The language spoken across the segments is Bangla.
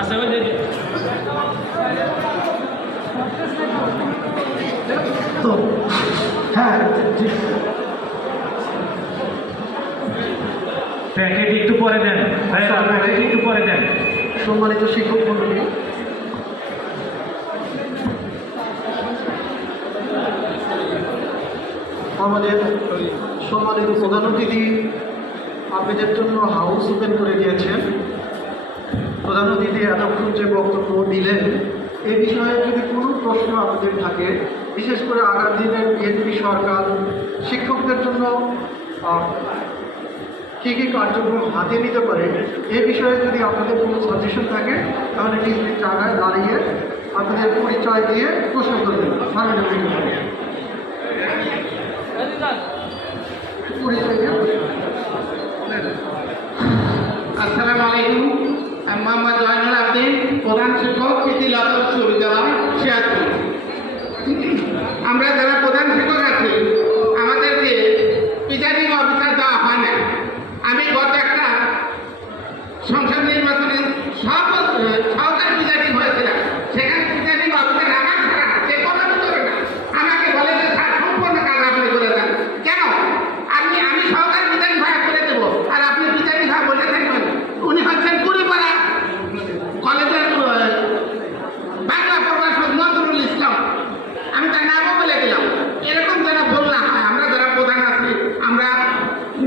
আচ্ছা ভাই দেখি তো হ্যাঁ ঠিক। প্যাকেট একটু পরে দেন ভাই, প্যাকেট একটু পরে দেন। সম্মানিত শিক্ষক মণ্ডলী, আমাদের সম্মানিত প্রধান অতিথি আপনাদের জন্য হাউস ওপেন করে দিয়েছেন। প্রধান অতিথি এতক্ষণ যে বক্তব্য দিলেন এ বিষয়ে যদি কোনো প্রশ্ন আপনাদের থাকে, বিশেষ করে আগামী দিনের বিএনপি সরকার শিক্ষকদের জন্য কী কী কার্যক্রম হাতে নিতে পারে এ বিষয়ে যদি আপনাদের কোনো সাজেশন থাকে তাহলে নিজ নিজ জায়গায় দাঁড়িয়ে আপনাদের পরিচয় দিয়ে প্রশ্ন করবেন। পরিচয় দিয়ে আসসালামু আলাইকুম। আমি মোহাম্মদ জয়নুল আবদিন, প্রধান শিক্ষক কৃতিলতা উচ্চ বিদ্যালয় শেয়ারপুর। আমরা যারা প্রধান শিক্ষক আছি আমাদেরকে প্রিজাইডিং অফিসার দেওয়া হয় না। আমি গত একটা সংসদ নির্বাচনে সহকারী প্রিজাইডিং হয়েছিলাম, সেখানে প্রিজাইডিং অফিসার আমার ছাড়া যে কোনো করে না, আমাকে বলে যে স্যার সম্পূর্ণ কাজ আপনি করে দেন। কেন? আমি সহকারী প্রিজাইডিং ভাড়া করে দেবো আর আপনি প্রিজাইডিং ভাড়া বসে থাকবেন। উনি হচ্ছেন কুড়িপাড়া কলেজের বাংলা প্রভাষক নজরুল ইসলাম, আমি তার নামও বলে দিলাম। এরকম যারা বললা হয়, আমরা যারা প্রধান আছি, আমরা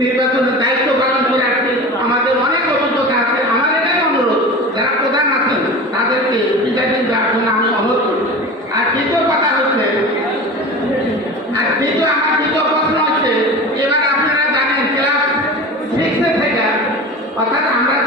নির্বাচনের দায়িত্ব পালন করে আসছি, আমাদের অনেক অভিজ্ঞতা আছে। আমার এটাই অনুরোধ, যারা প্রধান আছেন তাদেরকে প্রিজাইডিং দেওয়ার জন্য আমি অনুরোধ করি। আর দ্বিতীয় কথা হচ্ছে, আমার দ্বিতীয় প্রশ্ন হচ্ছে, এবার আপনারা জানেন ক্লাস 6 থেকে, অর্থাৎ আমরা